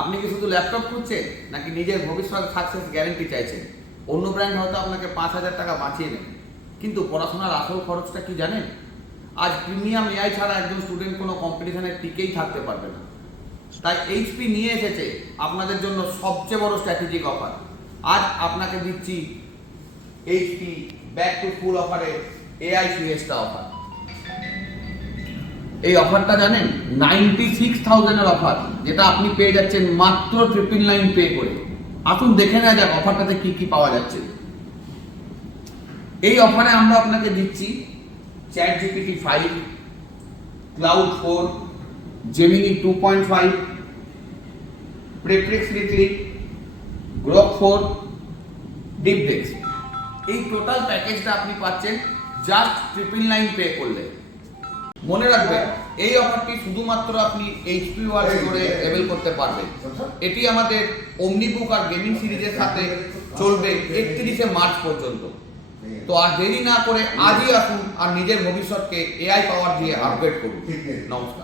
আপনি কি শুধু ল্যাপটপ খুঁজছেন নাকি নিজের ভবিষ্যৎ সাকসেস গ্যারেন্টি চাইছেন? অন্য ব্র্যান্ড হয়তো আপনাকে 5,000 টাকা বাঁচিয়ে নেবে, কিন্তু পড়াশোনার আসল খরচটা কি জানেন? আজ প্রিমিয়াম এআই ছাড়া একজন স্টুডেন্ট কোনো কম্পিটিশনে টিকেই থাকতে পারবে না। তাই এইচপি নিয়ে এসেছে আপনাদের জন্য সবচেয়ে বড় স্ট্র্যাটেজিক অফার। আজ আপনাকে দিচ্ছি এইচপি ব্যাক টু ফুল অফারে এআই ফিয়েস্টা অফার। এই অফারটা জানেন 96,000 এর অফার, যেটা আপনি পেয়ে যাচ্ছেন মাত্র 999 পে করে। আসুন দেখে নেওয়া যাক অফারটাতে কি কি পাওয়া যাচ্ছে। এই অফারে আমরা আপনাকে দিচ্ছি ChatGPT 5, Cloud 4, Gemini 2.5, Perplexity, Grok 4, DeepDex। এই টোটাল প্যাকেজটা আপনি পাচ্ছেন জাস্ট 999 পে করলে। মনে রাখবেন, এই অফারটি শুধুমাত্র আপনি এইচপি ওয়ার্ল্ড স্টোরে অ্যাভেল করতে পারবেন। এটি আমাদের ওমনিবুক আর গেমিং সিরিজের সাথে চলবে 31শে মার্চ পর্যন্ত। তো আর দেরি না করে আজই আসুন আর নিজের ভবিষ্যৎকে এআই পাওয়ার দিয়ে আপগ্রেড করুন। নমস্কার।